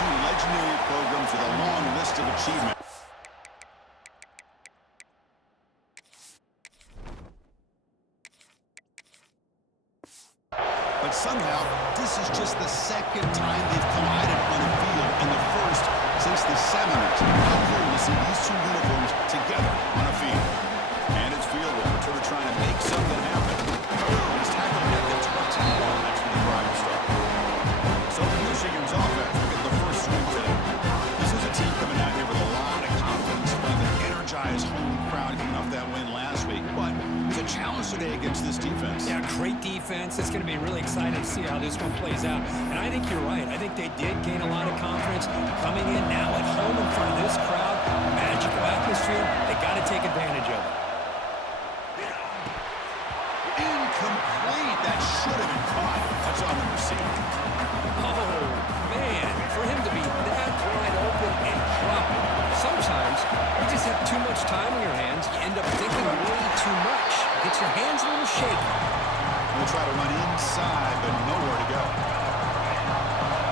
two legendary programs with a long list of achievements. But somehow, this is just the second time they've collided on the field, and the first since the 70s. How cool to see these two uniforms together on a field. And it's Fielder, Turner trying to make something happen. He's tackled at the 21. That's when the drive will start. So Michigan's offense will get the first swing today. This is a team coming out here with a lot of confidence from an energized home crowd coming off that win last week. But it's a challenge today against this defense. Yeah, great defense. It's going to be really exciting to see how this one plays out. And I think you're right. I think they did gain a lot of confidence coming in now at home in front of this crowd. Magical atmosphere. They got to take advantage of it. Incomplete. That should have been caught. That's on the receiver. Oh, man. For him to be that wide open and drop it. Sometimes you just have too much time on your hands. You end up thinking way too much. Get your hands a little shaky. We'll try to run inside, but nowhere to go.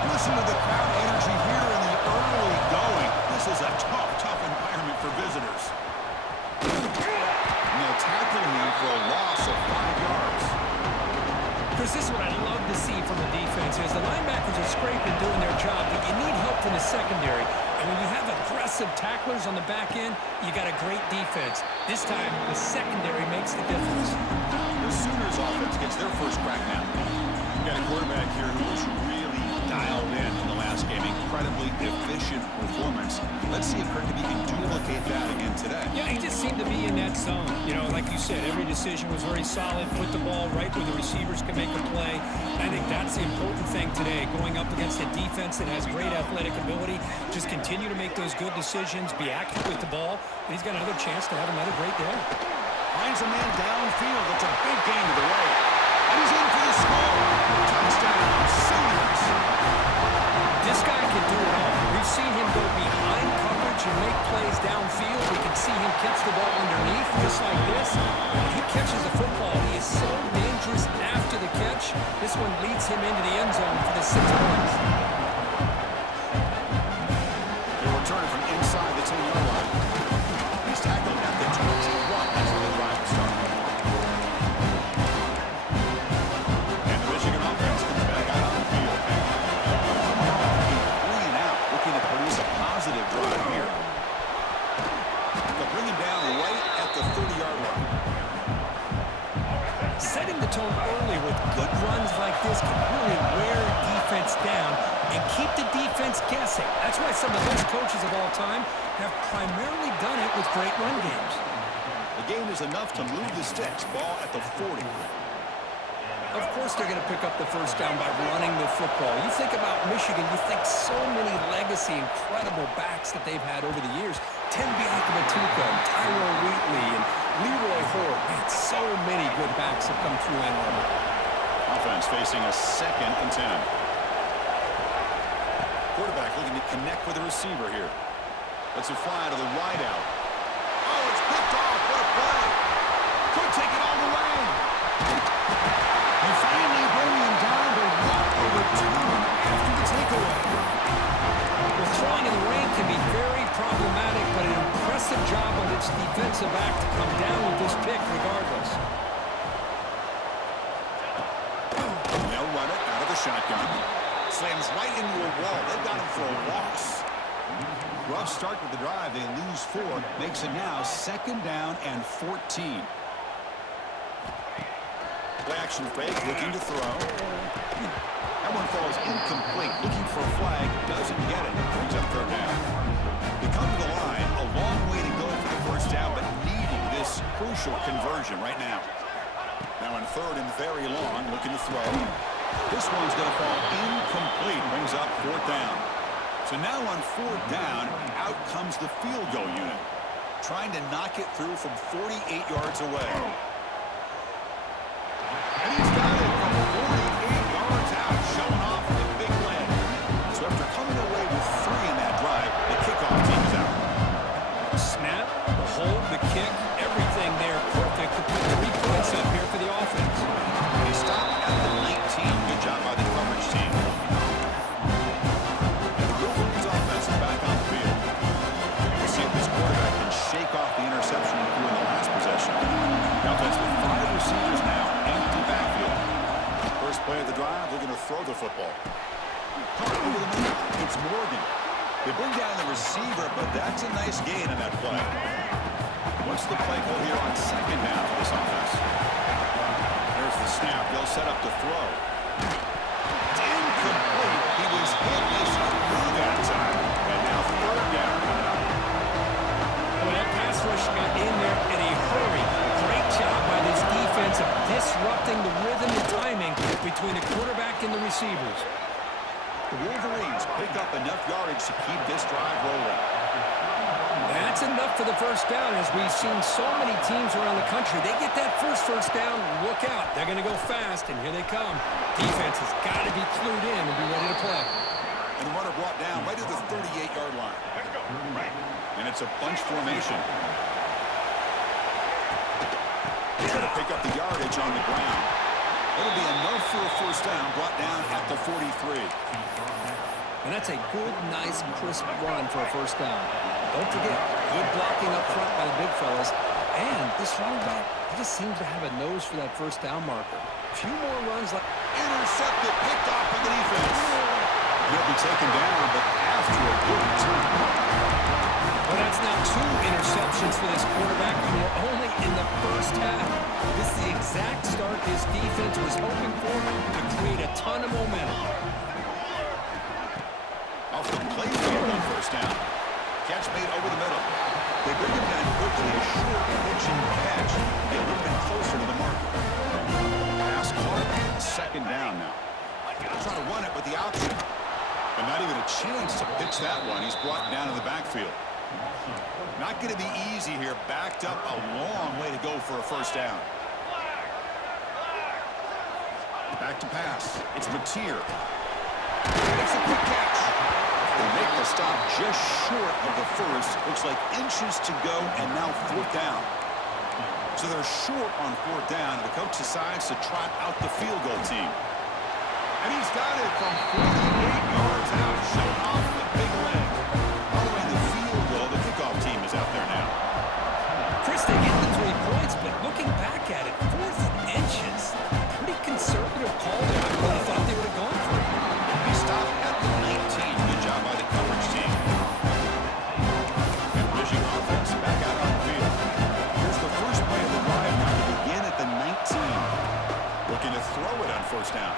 Listen to the crowd energy here in the early going. This is a tough environment for visitors. And they'll tackle him for a loss of 5 yards. Chris, this is what I love to see from the defense is the linebackers are scraping, doing their job, but you need help from the secondary. And when you have aggressive tacklers on the back end, you got a great defense. This time, the secondary makes the difference. The Sooners offense gets their first crack now. You've got a quarterback here who was really dialed in the last game. Incredibly efficient performance. Let's see if Kirkby can duplicate that again today. Yeah, he just seemed to be in that zone. You know, like you said, every decision was very solid. Put the ball right where the receivers can make a play. I think that's the important thing today. Going up against a defense that has great athletic ability. Just continue to make those good decisions. Be accurate with the ball. And he's got another chance to have another great day. Finds a man downfield. It's a big gain to the right. And he's in for the score. Touchdown, Sooners. This guy can do it all. We've seen him go behind coverage and make plays downfield. We can see him catch the ball underneath just like this. When he catches the football, he is so dangerous after the catch. This one leads him into the end zone for the 6 points. They're returning from inside the 10-yard line. He's tackled at the 21. That's where the drive will start. And the Michigan offense comes back out on the field. Coming off a 3-and-out, looking to produce a positive drive here. They'll bring him down right at the 30-yard line. Setting the tone early with good runs like this can really wear defense down and keep the defense guessing. That's why some of the best coaches of all time have primarily done it with great run games. The game is enough to move the sticks. Ball at the 40. Of course they're going to pick up the first down by running the football. You think about Michigan, you think so many legacy, incredible backs that they've had over the years. Tim Biakabatuka, Tyrone Wheatley, and Leroy Horde. Man, so many good backs have come through Ann Arbor. Offense facing a 2nd and 10. Quarterback looking to connect with the receiver here. Let's it fly to the wide out. Oh, it's picked off. What a play. Could take it all the way. And finally bringing him down to walk over 2 after the takeaway. Well, throwing in the rain can be very problematic, but an impressive job on its defensive back to come down with this pick regardless. They'll run it out of the shotgun. Slams right into a wall. They've got him for a loss. Rough start with the drive. They lose 4. Makes it now 2nd down and 14. Play action fake, looking to throw. That one falls incomplete. Looking for a flag. Doesn't get it. Brings up 3rd down. They come to the line. A long way to go for the first down, but needing this crucial conversion right now. Now on 3rd and very long, looking to throw. This one's going to fall incomplete. Brings up 4th down. So now on 4th down, out comes the field goal unit. Trying to knock it through from 48 yards away. And he's got it from 48 yards out, showing off the big win. So after coming away with 3 in that drive, the kickoff team is out. Snap, the hold, the kick, everything there perfect to put 3 points up here for the offense. He stopped at the 19. Good job by the coverage team. And the First play of the drive, looking to throw the football. Caught over the middle. It's Morgan. They bring down the receiver, but that's a nice gain on that play. What's the play call here on second down for this offense? There's the snap. They'll set up to throw. Incomplete. He was hit through that time. And now third down coming up. Well, that pass rush got in there in a hurry. Great job by this defense of disrupting the rhythm and timing between the quarterback and the receivers. The Wolverines pick up enough yardage to keep this drive rolling. That's enough for the first down. As we've seen so many teams around the country, they get that first down, look out. They're going to go fast, and here they come. Defense has got to be clued in and be ready to play. And the runner brought down right at the 38-yard line. And it's a bunch formation. He's going to pick up the yardage on the ground. It'll be enough for a first down, brought down at the 43. And that's a good, nice, crisp run for a first down. Don't forget, good blocking up front by the big fellas. And this running back, he just seems to have a nose for that first down marker. A few more runs like... Intercepted, picked off by the defense. He'll be taken down, but after a good return. Well, that's now 2 interceptions for this quarterback, and we're only in the first half. This is the exact start his defense was hoping for to create a ton of momentum. Off the play field on first down. Catch made over the middle. They bring him down quickly, a short pitch and catch. Get a little bit closer to the marker. Pass caught, second down now. Trying to run it with the option. But not even a chance to pitch that one. He's brought down to the backfield. Not going to be easy here. Backed up a long way to go for a first down. Back to pass. It's Mateer. It's a quick catch. They make the stop just short of the first. Looks like inches to go, and now fourth down. So they're short on fourth down, and the coach decides to trot out the field goal team. And he's got it from 48 yards out, showing off the big leg. Following the field goal, the kickoff team is out there now. Chris, they get the 3 points, but looking back at it, 4th and inches. Pretty conservative call there. I really thought they would have gone for it. He stopped at the 19. Good job by the coverage team. And pushing offense back out on the field. Here's the first play of the drive now to begin at the 19. Looking to throw it on first down.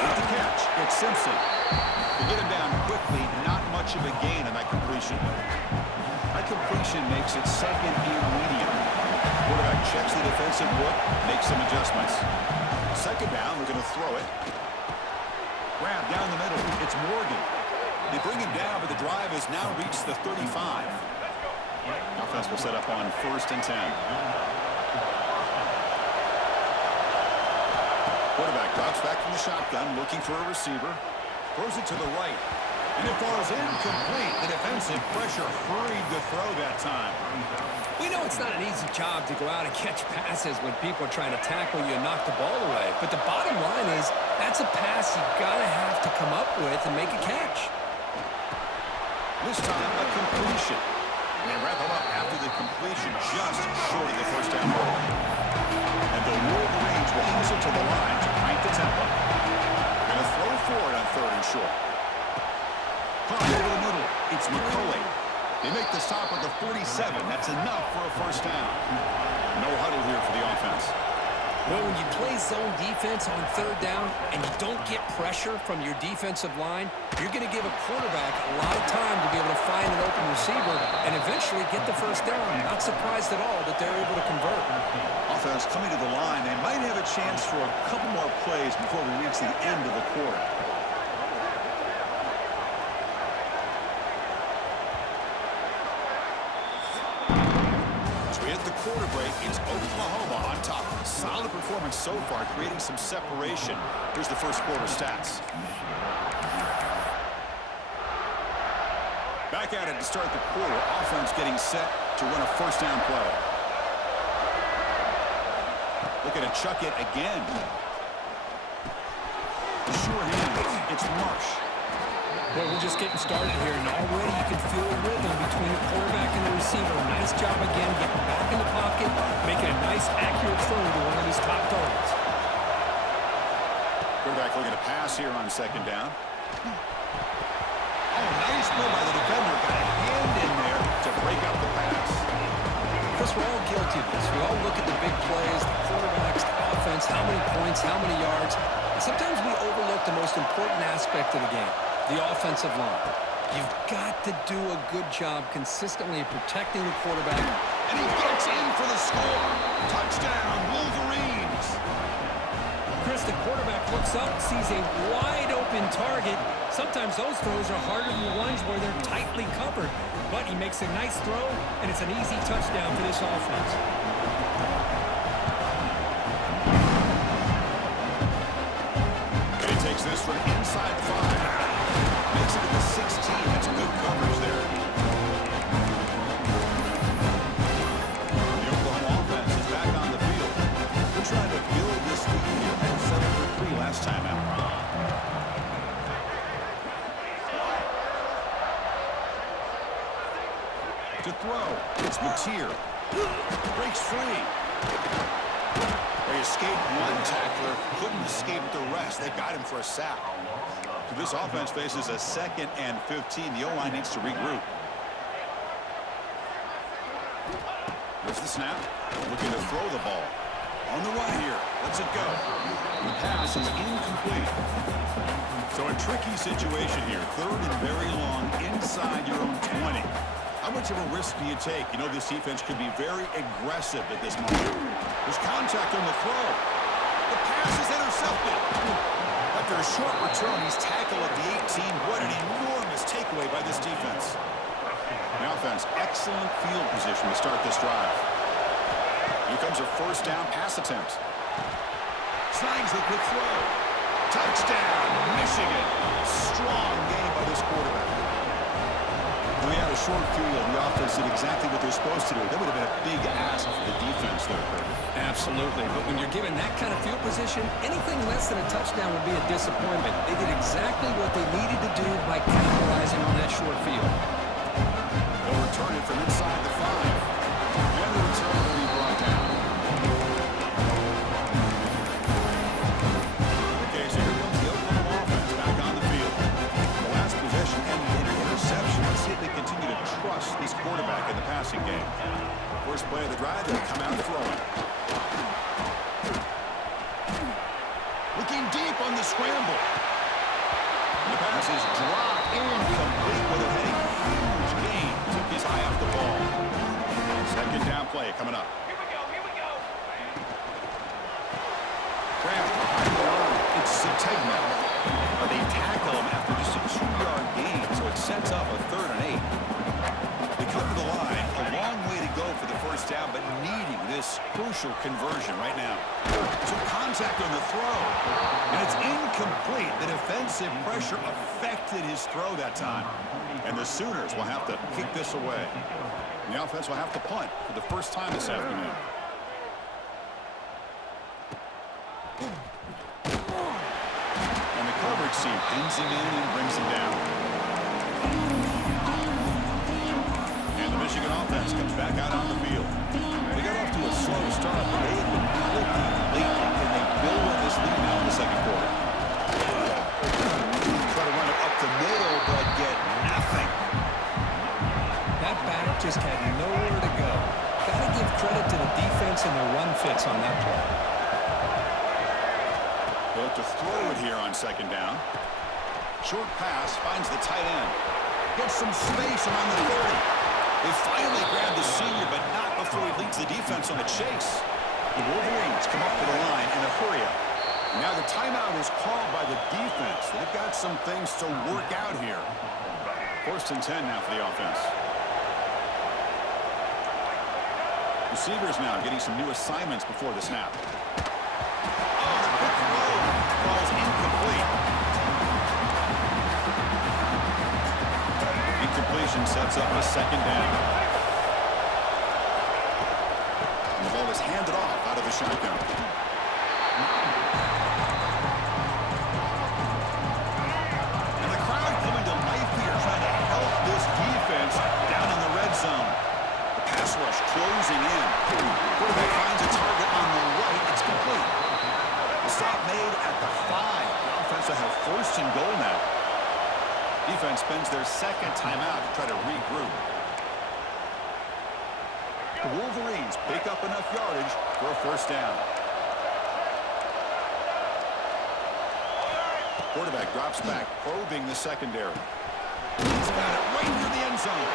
With the catch, it's Simpson. To get him down quickly, not much of a gain on that completion. That completion makes it second and medium. Quarterback checks the defensive look, makes some adjustments. Second down, we're going to throw it. Grab down the middle, it's Morgan. They bring him down, but the drive has now reached the 35. Offense will set up on 1st and 10. Quarterback drops back from the shotgun, looking for a receiver. Throws it to the right. And it falls incomplete. The defensive pressure hurried the throw that time. We know it's not an easy job to go out and catch passes when people are trying to tackle you and knock the ball away. But the bottom line is, that's a pass you got to have to come up with and make a catch. This time, a completion. They wrap him up after the completion, just short of the first down goal. And the Wolverines will hustle to the line to crank the tempo. Going to throw forward on 3rd and short. Caught over the middle. It's McCulley. They make the stop at the 47. That's enough for a first down. No huddle here for the offense. Well, when you play zone defense on 3rd down and you don't get pressure from your defensive line, you're going to give a quarterback a lot of time to be able to find an open receiver and eventually get the first down. Not surprised at all that they're able to convert. Offense coming to the line. They might have a chance for a couple more plays before we reach the end of the quarter. Quarter break, it's Oklahoma on top. Solid performance so far, creating some separation. Here's the first quarter stats. Back at it to start the quarter. Offense getting set to run a first down play. Looking to chuck it again. Sure hand. It's Marsh. Well, we're just getting started here, and already you can feel a rhythm between the quarterback and the receiver. Nice job again, getting back in the pocket, making a nice, accurate throw to one of his top targets. Quarterback looking to pass here on second down. Oh, nice move by the defender. Got a hand in there to break up the pass. Chris, we're all guilty of this. We all look at the big plays, the quarterbacks, the offense, how many points, how many yards. And sometimes we overlook the most important aspect of the game, the offensive line. You've got to do a good job consistently protecting the quarterback. And he gets in for the score. Touchdown, Wolverines. Chris, the quarterback looks up, sees a wide-open target. Sometimes those throws are harder than the ones where they're tightly covered. But he makes a nice throw, and it's an easy touchdown for this offense. And he takes this from inside 5. Makes it to the 16. That's good coverage there. The Oklahoma offense is back on the field. They're trying to build this lead here. Had 7 for 3 last time out. To throw, it's Mateer. Breaks free. They escaped one tackler, couldn't escape the rest. They got him for a sack. So this offense faces a 2nd and 15. The O-line needs to regroup. There's the snap. Looking to throw the ball. On the run here. Lets it go. The pass is incomplete. So a tricky situation here. 3rd and very long inside your own 20. How much of a risk do you take? You know this defense could be very aggressive at this moment. There's contact on the throw. The pass is intercepted. After a short return, he's tackled at the 18. What an enormous takeaway by this defense. The offense, excellent field position to start this drive. Here comes a 1st down pass attempt. Slides the quick throw. Touchdown, Michigan. Strong game by this quarterback. We had a short field. The offense did exactly what they're supposed to do. That would have been a big ask for the defense there, Kurt. Absolutely. But when you're given that kind of field position, anything less than a touchdown would be a disappointment. They did exactly what they needed to do by capitalizing on that short field. They'll return it from inside the 5. And the return will be brought down. Okay, so here comes the Oklahoma offense back on the field. The last possession ended in an interception. Let's see if they continue to trust this quarterback in the passing game. First play of the drive, they'll come out throwing. Looking deep on the scramble. The pass is dropped incomplete with a heading. Huge gain. Took his eye off the ball. 2nd down play coming up. Here we go. Graham behind the line. It's Sategna. But they tackle him after just a 2-yard gain, so it sets up a 3rd and 8. They come to the line. A long way to go for the 1st down, but needing this crucial conversion right now. So contact on the throw. And it's incomplete. The defensive pressure affected his throw that time. And the Sooners will have to kick this away. And the offense will have to punt for the first time this afternoon. And the coverage team pins him in and brings him down. And the Michigan offense comes back out on the field. They got off to a slow start, but they have been clicking lately. Can they build on this lead now in the 2nd quarter? Try to run it up the middle, but get nothing. That back just had nowhere to go. Got to give credit to the defense and their run fits on that play. They'll have to throw it here on 2nd down. Short pass finds the tight end. Gets some space around the 30. They finally grab the senior, but not before he leads the defense on the chase. The Wolverines come up to the line in a hurry-up. Now the timeout is called by the defense. They've got some things to work out here. 1st and 10 now for the offense. Receivers now getting some new assignments before the snap. Oh, the quick throw falls incomplete. Incompletion sets up a 2nd down. And the ball is handed off out of the shotgun. And the crowd coming to life here, trying to help this defense down in the red zone. The pass rush closing in. Quarterback finds a target on the right. It's complete. The stop made at the 5. offense will have first and goal now. Defense spends their second timeout to try to regroup. The Wolverines pick up enough yardage for a first down. Quarterback drops back, probing the secondary. He's got it right near the end zone.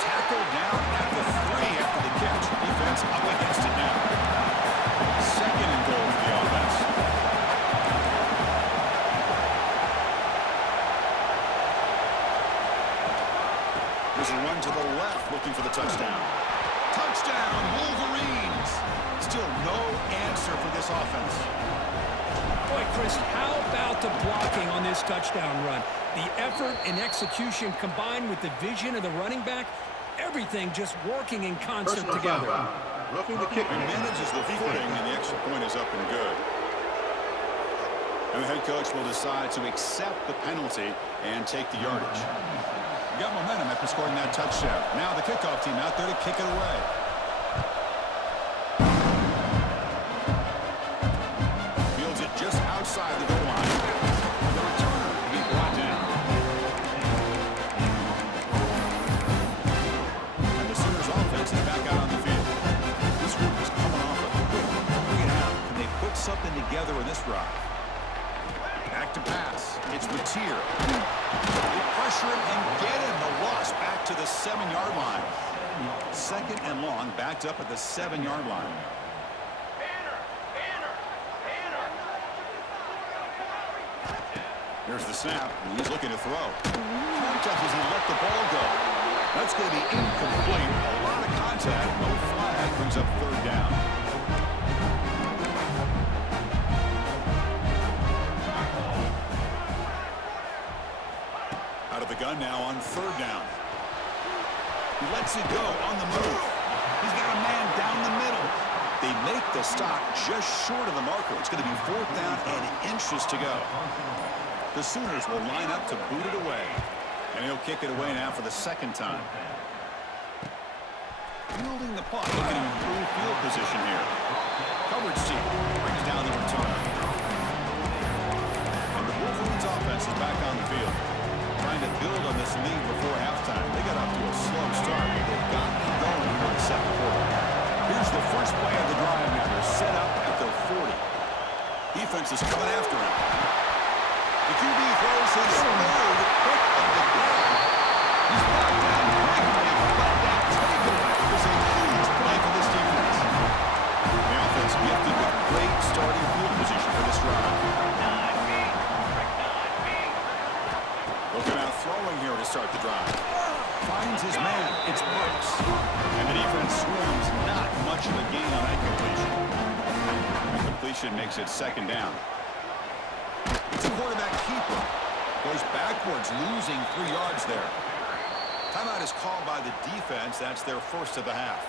Tackled down at the 3 after the catch. Defense up against it now. Second and goal for the offense. There's a run to the left looking for the touchdown. Touchdown, Wolverines! Still no answer for this offense. Boy, Chris, how about the blocking on this touchdown run? The effort and execution combined with the vision of the running back, everything just working in concert together. Roughing the kicker. He manages the footing, and the extra point is up and good. And the head coach will decide to accept the penalty and take the yardage. He got momentum after scoring that touchdown. Now the kickoff team out there to kick it away. Fields it just outside the goal line. The returner will be brought down. And the Sooners offense is back out on the field. This group is coming off a quick 3-and-out. Can they put something together in this drive? Back to pass. It's Mateer. They pressure him and get him. The loss back to the 7-yard line. Second and long, backed up at the 7-yard line. Here's the snap. He's looking to throw. Contact as he let the ball go. That's going to be incomplete. A lot of contact. No flag. Brings up third down. Out of the gun now on third down. He lets it go on the move. He's got a man down the middle. They make the stop just short of the marker. It's going to be fourth down and inches to go. The Sooners will line up to boot it away. And he'll kick it away now for the second time. Fielding the punt, looking to improve field position here. Coverage team brings down the return. And the Wolverines offense is back on the field. Trying to build on this lead before halftime. They got off to a slow start, but they've gotten it going here in the second quarter. Here's the first play of the drive now. They're set up at their 40. Defense is coming after him. The QB throws his third pick of the game. He's brought down quickly, but that takeaway was a huge play for this defense. The offense gifted with great starting field position for this drive. Looking out throwing here to start the drive. Finds his man. It's Brooks. And the defense swims. Not much of a gain on that completion. The completion makes it second down. It's a quarterback keeper. Goes backwards, losing 3 yards there. Timeout is called by the defense. That's their first of the half.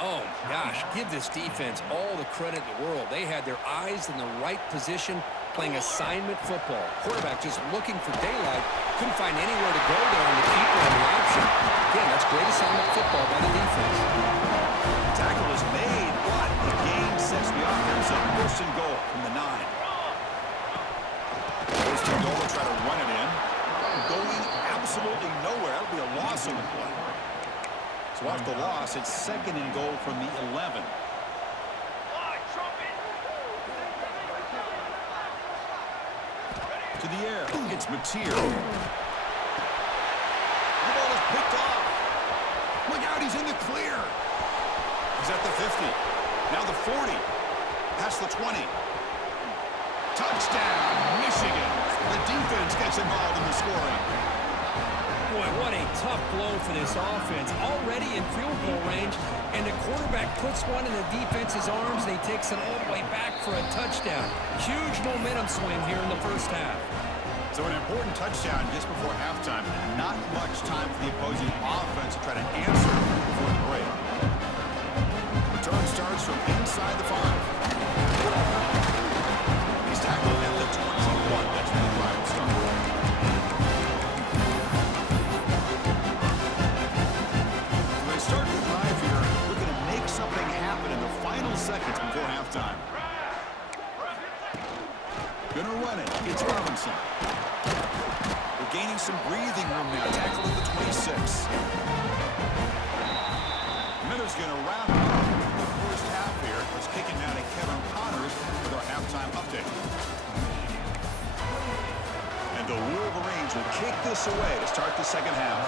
Oh, gosh, give this defense all the credit in the world. They had their eyes in the right position, playing assignment football. Quarterback just looking for daylight. Couldn't find anywhere to go there, and the keeper on the option. Again, that's great assignment football by the defense. Tackle is made, but the gain sets the offense up. First and goal from the 9. First and goal to try to run it in. Going absolutely nowhere. That'll be a loss on the play. So off the loss, it's second and goal from the 11. To the air. It's Mateer. The ball is picked off. Look out, he's in the clear. He's at the 50. Now the 40. Past the 20. Touchdown, Michigan. The defense gets involved in the scoring. Boy, what a tough blow for this offense. Already in field goal range, and the quarterback puts one in the defense's arms, and he takes it all the way back for a touchdown. Huge momentum swing here in the first half. So an important touchdown just before halftime. Not much time for the opposing offense to try to answer before the break. Return starts from inside the 5. He's tackled at the 21. That's where the drive will start. Start the drive here, looking to make something happen in the final seconds before halftime. Gonna run it. It's Robinson. We're gaining some breathing room now. Tackle at the 26. Miller's going to wrap up the first half here. Let's kick it now to Kevin Connors with our halftime update. And the Wolverines will kick this away to start the second half.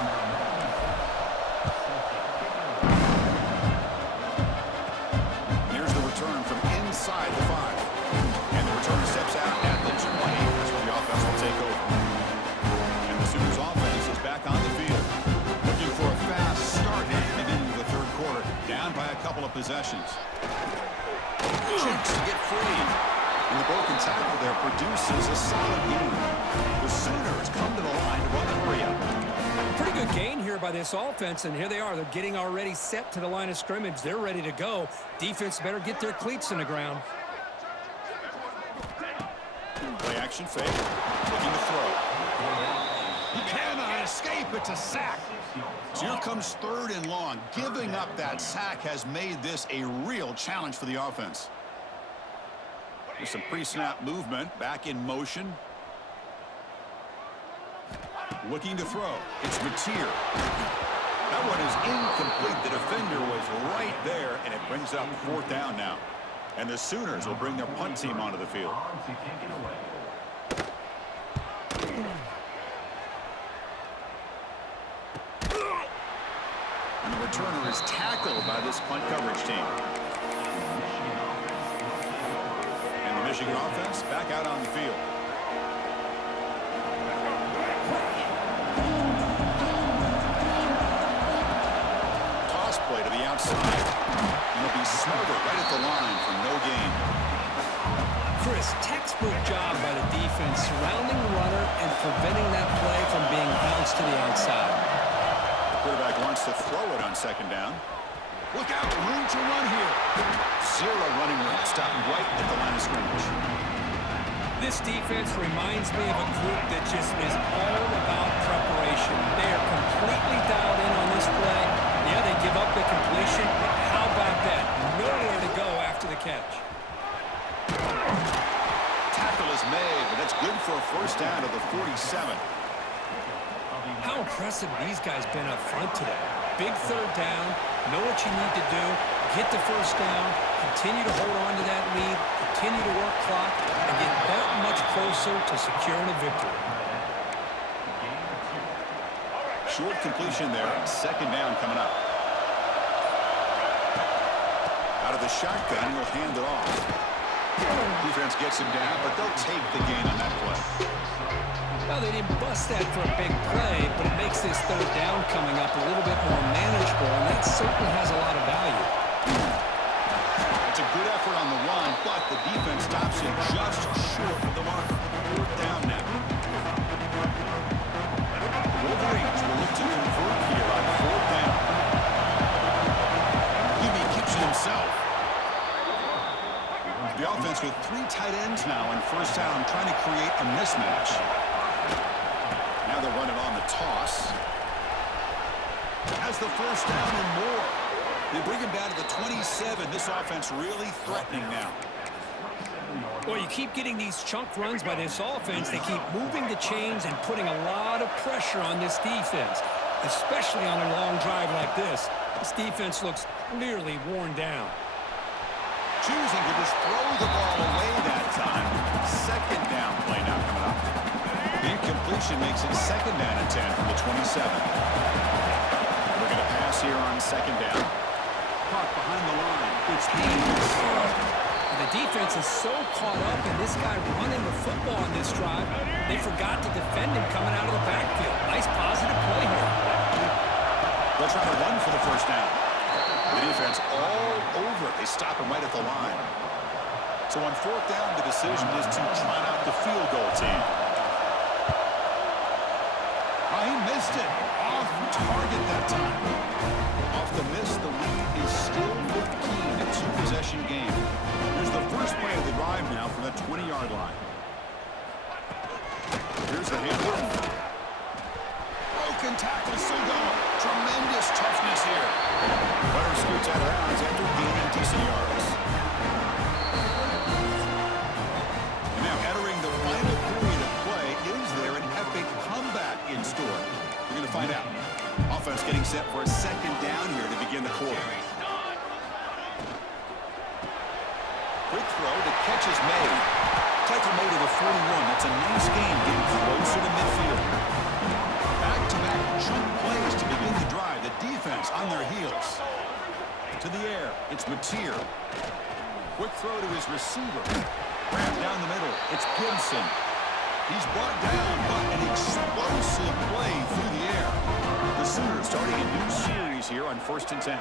Here's the return from inside the 5. And the return steps out at the 20. That's where the offense will take over. And the Sooners offense is back on the field. Looking for a fast start here at the beginning of the third quarter. Down by a couple of possessions. Chance to get free. And the broken tackle there produces a solid gain. The Sooners come to the line to run the hurry up. Pretty good gain here by this offense, and here they are. They're getting already set to the line of scrimmage. They're ready to go. Defense better get their cleats in the ground. Play action fake. Looking to throw. He cannot escape. It's a sack. So here comes 3rd and long. Giving up that sack has made this a real challenge for the offense. There's some pre-snap movement. Back in motion. Looking to throw. It's Mateer. That one is incomplete. The defender was right there, and it brings up 4th down now. And the Sooners will bring their punt team onto the field. And the returner is tackled by this punt coverage team. And the Michigan offense back out on the field. Toss play to the outside. And it'll be smothered right at the line for no gain. Chris, textbook job by the defense surrounding the runner and preventing that play from being bounced to the outside. Quarterback wants to throw it on 2nd down. Look out, room to run here. 0 running room, stopping right at the line of scrimmage. This defense reminds me of a group that just is all about preparation. They are completely dialed in on this play. Yeah, they give up the completion, but how about that? Nowhere to go after the catch. Tackle is made, but that's good for a 1st down to the 47. How impressive these guys been up front today. Big 3rd down, know what you need to do, get the 1st down, continue to hold on to that lead, continue to work clock, and get that much closer to securing a victory. Short completion there, 2nd down coming up. Out of the shotgun, he'll hand it off. Defense gets him down, but they'll take the gain on that play. Well, they didn't bust that for a big play, but it makes this 3rd down coming up a little bit more manageable, and that certainly has a lot of value. It's a good effort on the run, but the defense stops him just short of the mark. 4th down now. The Wolverines will look to convert here on 4th down. Hebe keeps it himself. The offense with 3 tight ends now in 1st down, trying to create a mismatch. Now they'll run it on the toss. Has the 1st down and more. They bring him down to the 27. This offense really threatening now. Well, you keep getting these chunk runs by this offense. They keep moving the chains and putting a lot of pressure on this defense, especially on a long drive like this. This defense looks clearly worn down. Choosing to just throw the ball away that time. 2nd down play now coming up. The incompletion makes it 2nd down and 10 from the 27. We're going to pass here on 2nd down. Caught behind the line. It's Haynes. The defense is so caught up in this guy running the football on this drive, they forgot to defend him coming out of the backfield. Nice positive play here. They'll try to run for the 1st down. The defense all over it. They stop him right at the line. So on 4th down, the decision is to try out the field goal team. Oh, he missed it. Off target that time. Off the miss, the lead is still 15, a 2-possession game. Here's the first play of the drive now from the 20-yard line. Here's the handoff. Broken tackle, still going. Tremendous toughness here. Runner scoots out of bounds after gaining decent yards. And now entering the set for a second down here to begin the quarter. Quick throw. The catch is made. Tackle made to the 41. That's a nice game, getting closer to midfield. Back-to-back chunk plays to begin the drive. The defense on their heels. To the air. It's Mateer. Quick throw to his receiver. Wrapped down the middle. It's Gibson. He's brought down, but an explosive play through the air. The Sooners starting a new series here on 1st and 10.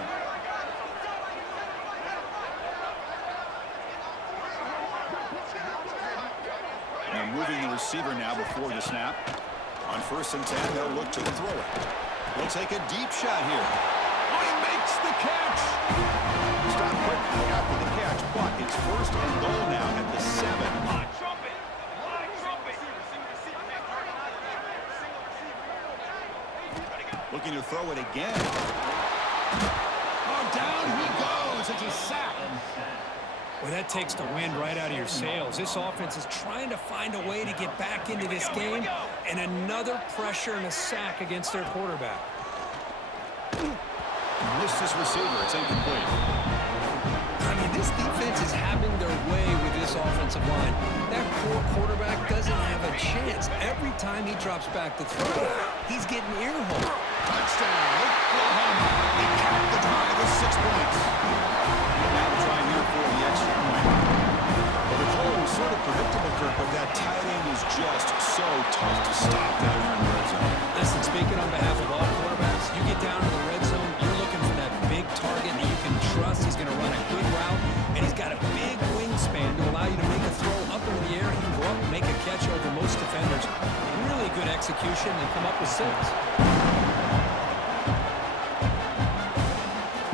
They're moving the receiver now before the snap. On 1st and 10, they'll look to throw it. They'll take a deep shot here. Oh, he makes the catch! Stop quickly after the catch, but it's 1st and goal now at the 7. Looking to throw it again. Oh, down he goes. It's a sack. Well, that takes the wind right out of your sails. This offense is trying to find a way to get back into this game, and another pressure and a sack against their quarterback. Missed his receiver. It's incomplete. I mean, this defense is having their way with this offensive line. That poor quarterback doesn't have a chance. Every time he drops back to throw, he's getting ear-hole. Touchdown, Oklahoma. They cap the drive with 6 points. And now the try here for the extra point. Well, the goal was sort of predictable, Kirk, but that tight end is just so tough to stop down here in the red zone. Listen, speaking on behalf of all quarterbacks, you get down in the red zone, you're looking for that big target that you can trust. He's going to run a good route, and he's got a big wingspan to allow you to make a throw up into the air. He can go up and make a catch over most defenders. Really good execution and come up with 6.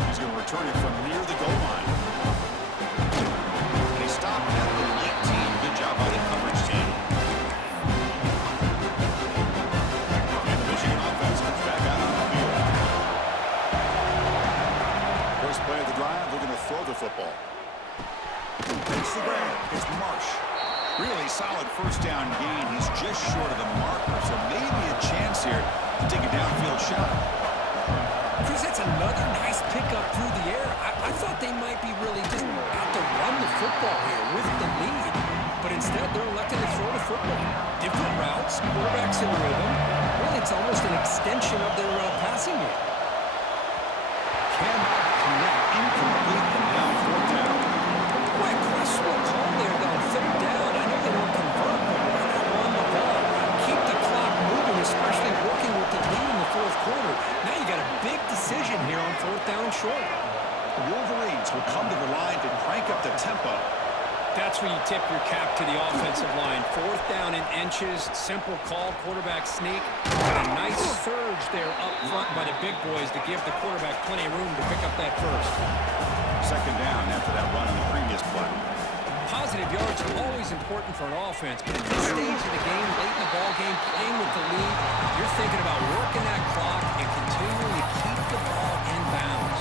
He's going to return it from near the goal line. They stopped at the 19. Good job by the coverage team. And the Michigan offense comes back out on the field. First play of the drive, they're going to throw the football. Takes the grab. It's Marsh. Really solid first down gain. He's just short of the marker, so maybe a chance here to take a downfield shot. Chris, that's another nice pickup through the air. I thought they might be really just out to run the football here with the lead. But instead, they're electing to throw the football. Different routes, quarterbacks in rhythm. Really, it's almost an extension of their passing game. Cannot connect. Incomplete, and now 4th down. Boy, questionable call there on 3rd down. I know they don't convert, but why not run the ball? Keep the clock moving, especially working with the lead in the 4th quarter. Now you got a big decision here on 4th down short. The Wolverines will come to the line to crank up the tempo. That's where you tip your cap to the offensive line. 4th down in inches, simple call, quarterback sneak. Got a nice surge there up front by the big boys to give the quarterback plenty of room to pick up that first. Second down after that run in the previous play. Positive yards are always important for an offense, but at this stage of the game, late in the ball game, playing with the lead, you're thinking about working that clock and continuing to keep the ball in bounds.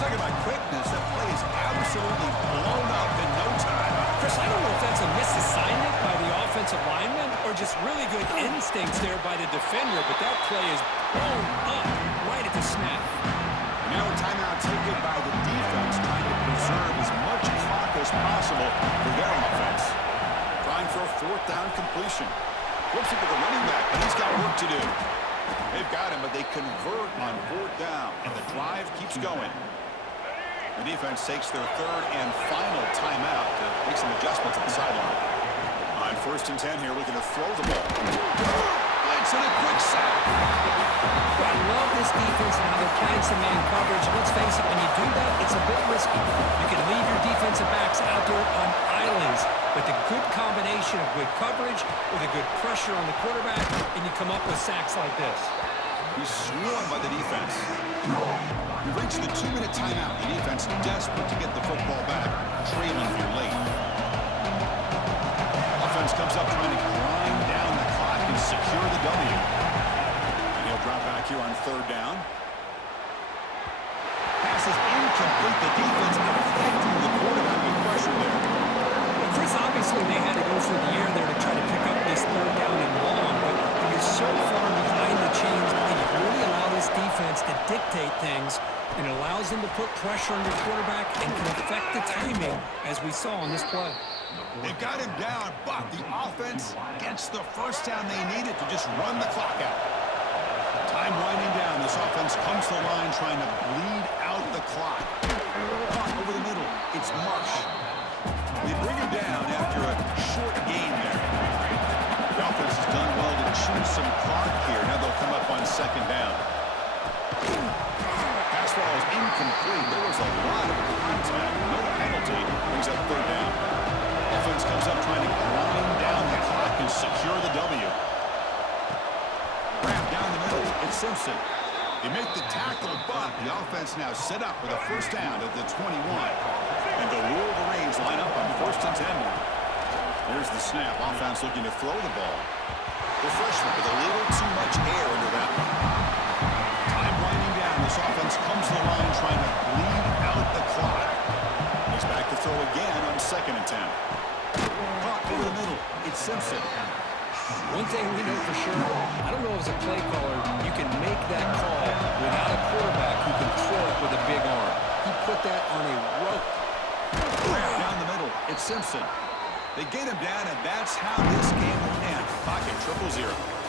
Talking about quickness, that play is absolutely blown up in no time. Chris, I don't know if that's a misassignment by the offensive lineman or just really good instincts there by the defender, but that play is blown up right at the snap. And now a timeout taken by the defense, trying to preserve as much clock as possible for their offense. Trying for a 4th down completion. Flips it to the running back, but he's got work to do. They've got him, but they convert on 4th down, and the drive keeps going. The defense takes their 3rd and final timeout to make some adjustments at the sideline. On 1st and 10 here, looking to throw the ball. Blitz and a quick sack. I love this defense and how they're playing some man coverage. Let's face it, when you do that, it's a bit risky. You can leave your defensive backs out there on islands, but the good combination of good coverage with a good pressure on the quarterback, and you come up with sacks like this. He's swarmed by the defense. We've reached the 2-minute timeout. The defense desperate to get the football back, trailing here late. Offense comes up trying to grind down the clock and secure the W. And he'll drop back here on 3rd down. Pass is incomplete. The defense affecting the quarterback with pressure there. Well, Chris, obviously they had to go through the air there to try to pick up this 3rd down and long, but when you're so far behind the chains, can you really allow this defense and it allows them to put pressure on your quarterback and can affect the timing, as we saw on this play. They've got him down, but the offense gets the first down they needed to just run the clock out. Time winding down. This offense comes to the line trying to bleed out the clock. Caught over the middle. It's Marsh. They bring him down after a short gain there. The offense has done well to chew some clock here. Now they'll come up on second down. Pass ball is incomplete. There was a lot of contact. No penalty. Brings up third down. Offense comes up trying to grind down the clock and secure the W. Wrap down the middle. It's Simpson. They make the tackle, but the offense now set up with a first down at the 21. And the Wolverines line up on first and 10 now. There's the snap. Offense looking to throw the ball. The freshman with a little too much air under that one. Time winding down. This offense comes to the line trying to bleed out the clock. He's back to throw again on second and 10. Caught over the middle. It's Simpson. One thing we know for sure, I don't know as a play caller, you can make that call without a quarterback who can throw it with a big arm. He put that on a rope. Wrap down the middle. It's Simpson. They get him down, and that's how this game will end. Pocket 0-0.